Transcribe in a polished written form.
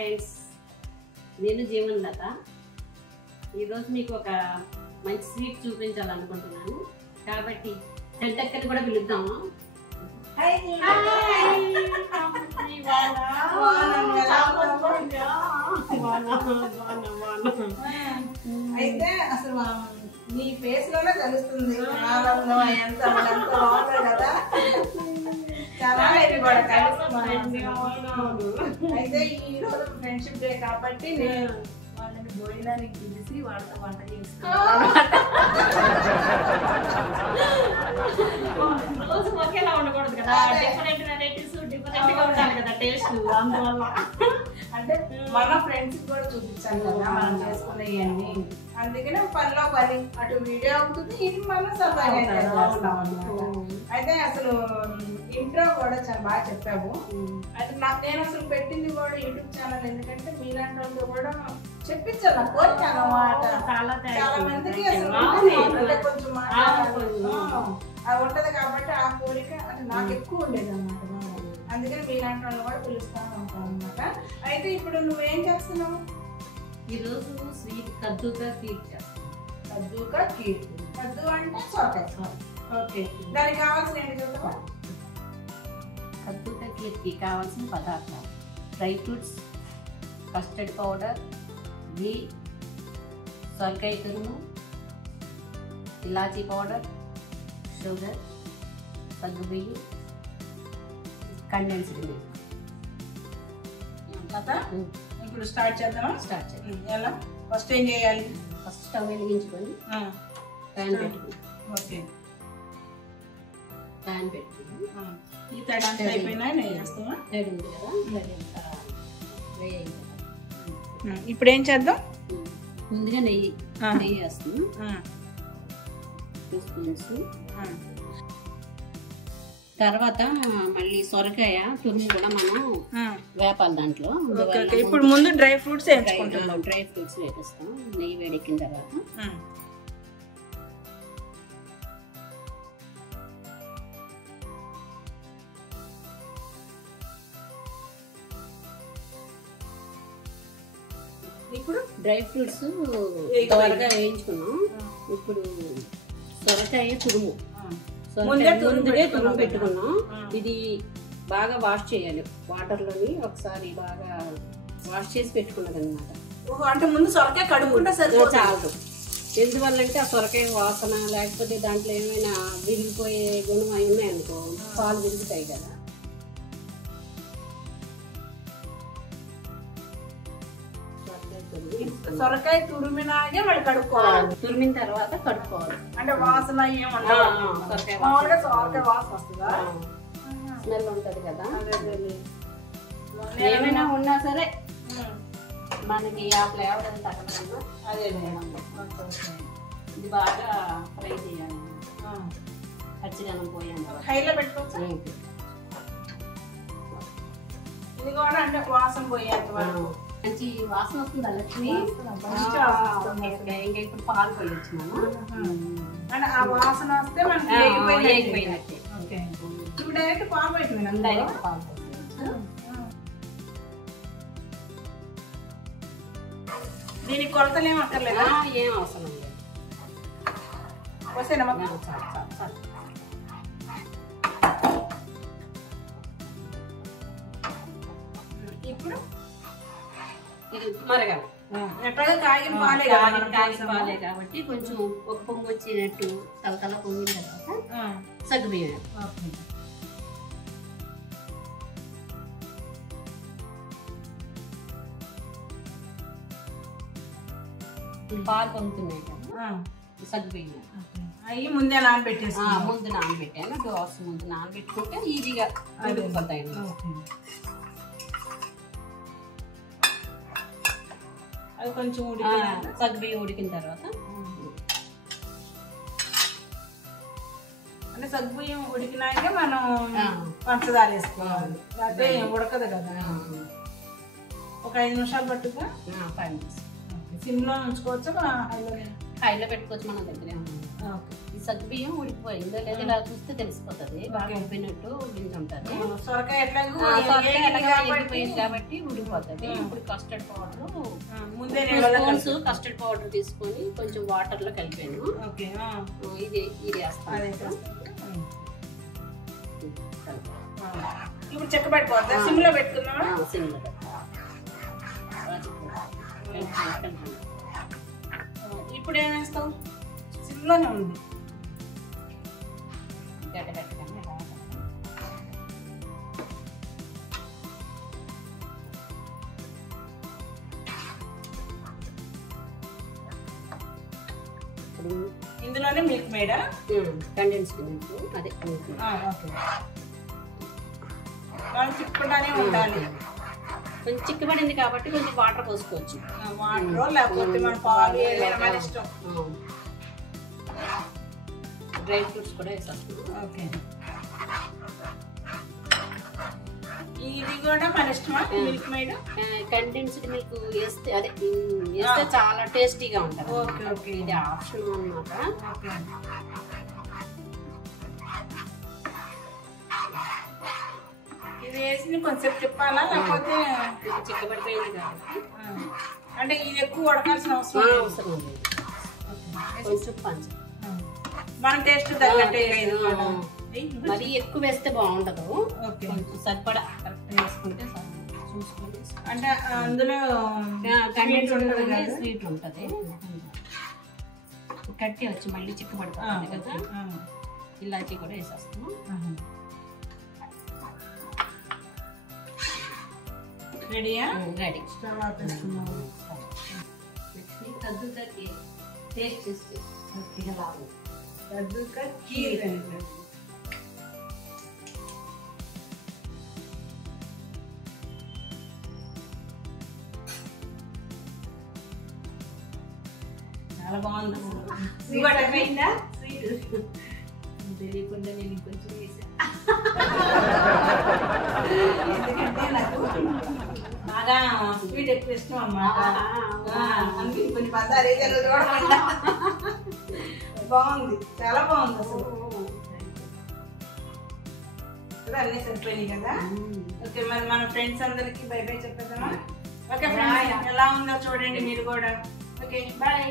Friends, నేను జీవన్లత. ఈరోజు మీకు ఒక మంచి స్వీట్ చూపించాలనుకుంటున్నాను. కాబట్టి చెంటక్కని కూడా పిలుద్దాము. అయితే అసలు నీ ఫేస్ లోనే తెలుస్తుంది ఆనందం ఎంత బాగుంది కదా. చాలా అయితే ఈ రోజు ఫ్రెండ్షిప్ డే కాబట్టి నేను వాళ్ళని భోజనానికి పిలిచి వాళ్ళతో వంట చేస్తున్నాను. రోజు ఒకేలా ఉండకూడదు కదా, డిఫరెంట్ వెరైటీస్ డిఫరెంట్ గా ఉండాలి కదా టేస్ట్. అందువల్ల అంటే మన ఫ్రెండ్స్ కూడా చూపించాలి కదా మనం చేసుకునేవన్నీ. అందుకనే పనిలో పని అటు వీడియో అవుతుంది, ఇది మనం సరదాగా. అయితే అసలు ఇంట్రో కూడా చాలా బాగా చెప్పావు. అయితే నేను అసలు పెట్టింది కూడా యూట్యూబ్ ఛానల్, ఎందుకంటే మీలాంటి వాళ్ళు కూడా చెప్పించాలి నా కోరిక అన్నమాట. చాలా మందికి అసలు కొంచెం అది ఉంటది కాబట్టి ఆ కోరిక అంటే నాకు ఎక్కువ ఉండేది అన్నమాట. అందుకని మీలాంటి వాళ్ళు కూడా పిలుస్తాను ఉంటాను అనమాట. అయితే ఇప్పుడు నువ్వేం చేస్తున్నావు? ఈరోజు స్వీట్ కద్దుగా కీర్ చేస్తాను. కద్దుగా కీర్. కద్దు అంటే సొరకాయ. ఓకే, దానికి కావాల్సిన ఏంటి చూద్దామా? కద్దుగా కీర్కి కావాల్సిన పదార్థాలు: డ్రై ఫ్రూట్స్, కస్టర్డ్ పౌడర్, ఘీ, సొరకాయ తురుము, ఇలాచీ పౌడర్, షుగర్, సగ్గుబియ్యం, కండెన్స్డ్ మిల్క్. ఇప్పుడు స్టార్ట్ చేద్దామా? స్టార్ట్ చేద్దాం. ఎలా? ఫస్ట్ ఏం చేయాలి? ఫస్ట్ స్టవ్ వెలిగించుకొని ప్యాన్ పెట్టుకుని. ఓకే, ప్యాన్ పెట్టుకుని ఈ తడి అయిపోయినా నెయ్యి వేస్తామా? రెడీ ఉంది కదా, నెయ్యి అయింది కదా. ఇప్పుడు ఏం చేద్దాం? ముందుగా నెయ్యి వేస్తాము, 2 స్పూన్స్. తర్వాత మళ్ళీ సొరకాయ తురుము కూడా మనం వేపాలి దాంట్లో. ఇప్పుడు ముందు డ్రై ఫ్రూట్స్ వేయించుకుంటున్నాం. డ్రై ఫ్రూట్స్ వేపిస్తాం నెయ్యి వేడెక్కిన తర్వాత. ఇప్పుడు డ్రై ఫ్రూట్స్ త్వరగా వేయించుకున్నాం. ఇప్పుడు సొరకాయ తురుము ముందుగా తురుము పెట్టుకున్నాం. ఇది బాగా వాష్ చేయాలి వాటర్ లోని, ఒకసారి బాగా వాష్ చేసి పెట్టుకున్నది అనమాట. అంటే ముందు సొరకాయ కడుక్కుంటే చాలు. ఎందువల్లంటే ఆ సొరకాయ వాసన లేకపోతే దాంట్లో ఏమైనా విరిగిపోయే గుణం అయి ఉన్నాయనుకో, పాలు విరుగుతాయి కదా. సొరకాయ తురిమినాగే మళ్ళీ కడుక్కోవాలి. తురిమిన తర్వాత కడుక్కోవాలి. అంటే వాసన మామూలుగా సొరకాయ వాసన వస్తుందా? స్మెల్ ఉంటది కదా. ఏమైనా ఉన్నా సరే మనకి ఆ ఫ్లేవర్ అది తగ్గకుండా అదే ఇది బాగా ఫ్రై చేయాలి. పచ్చిదనం పోయేంత హైలో పెట్టుకోవచ్చు. ఇది కూడా అంటే వాసన పోయేంత వరకు మంచి వాసన వస్తుంది. లక్ష్మి ఇంకా ఇప్పుడు పాలు పోయొచ్చు అంటే ఆ వాసన వస్తే మనకి వేగిపోయినట్టే. ఇప్పుడు డైరెక్ట్ పాలు పెట్టింది. డైరెక్ట్ పాలు పోయొచ్చు. దీనికి కొలతలు ఏం అక్కర్లేదా? ఏం అవసరం లేదు. వస్తేనమ్మా ఇప్పుడు ఇది మరగాలి. ఎట్లాగా కాగిన పాలే పాలే కాబట్టి కొంచెం ఒక పొంగు వచ్చినట్టు తల పొంగిన తర్వాత సగ్గుబియ్యం పాలు పొంగుతున్నాయి కదా, సగ్గుబియ్యం అవి ముందే నానబెట్టేసి ముందు నానబెట్టాను. దోశ ముందు నానబెట్టుకుంటే ఈజీగా ఉడికిపోతాయి. అది కొంచెం సగ్గుబియ్యం ఉడికిన తర్వాత అంటే సగ్గుబియ్యం ఉడికినాక మనం పంచదార వేసుకోవాలి. అదే ఉడకదు కదా. ఒక 5 నిమిషాలు పట్టుగా 5 నిమిషాలు సిమ్లో ఉంచుకోవచ్చు, హైలో పెట్టుకోవచ్చు. మన దగ్గర ఈ సగ్గుబియ్యం ఉడికిపోయి ఇందులో లేదు, ఇలా చూస్తే తెలిసిపోతుంది బాగా ఉడిపోయినట్టు ఉడికించుంటది. సొరకాయ ఎగిపోయింది కాబట్టి ఉడికిపోతుంది. ఇప్పుడు కస్టర్డ్ పౌడర్ ముందే కస్టర్డ్ పౌడర్ తీసుకొని కొంచెం వాటర్ లో కలిపాను. ఇది వేస్తాను. ఇప్పుడు చెక్క పడిపోద్దా? సిమ్ లో పెట్టుకున్నావా? సిమ్ లో ఇప్పుడు ఏం వేస్తావు? సిమ్ లోనే ఉంది. ఇందులోనే మిల్క్ మేడా? Condensed milk. అదే మనం చిక్కుకుంటానే ఉండాలి. కొంచెం చిక్కబడింది కాబట్టి కొంచెం వాటర్ పోసుకోవచ్చు. వాటర్ లేకపోతే మన పాలు మన ఇష్టం. డ్రై ఫ్రూట్స్ కూడా వేసేస్తాం. ఓకే, ఇది కూడా మన ఇష్టమా? మిల్క్ మేడ్ కండెన్స్డ్ మిల్క్ వేస్తే అదే వేస్తే చాలా టేస్టీగా ఉంటుంది. ఓకే ఓకే, ఇది ఆప్షన్ అన్నమాట. ఇది వేసి కొంచెం తిప్పాలా లేకపోతే? చిక్కబడిపోయింది కాబట్టి అంటే ఇది ఎక్కువ ఉడకాల్సిన అవసరం లేదు. కొంచెం పంచం మన టేస్ట్ తగ్గట్టే. మరి ఎక్కువ వేస్తే బాగుండదు. కొంచెం సరిపడా కరెక్ట్ వేసుకుంటే చూసుకుంటే. అంటే అందులో కండెన్స్ ఉంటుంది, స్వీట్ ఉంటుంది. కట్టి వచ్చి మళ్ళీ చిక్కబడిపోతుంది కదా. ఇలాచీ కూడా వేసేస్తాము. రెడీయా? రెడీ. కద్దు టేస్ట్ చేస్తే కద్దు కీర్. చాలా బాగుంది. తెలియకుండా నేను కొంచెం వేసాను. ఎందుకంటే నాకు బాగా స్వీట్ ఎక్కువ ఇష్టం అన్నమాట. అందుకే కొన్ని పదార్థాలు చూడకుండా బాగుంది, చాలా బాగుంది అసలు. అన్నీ సరిపోయినాయి కదా. ఓకే, మరి మన ఫ్రెండ్స్ అందరికి బై బై చెప్పేద్దామా? ఓకే ఫ్రెండ్స్, ఎలా ఉందో చూడండి మీరు కూడా. Okay, bye.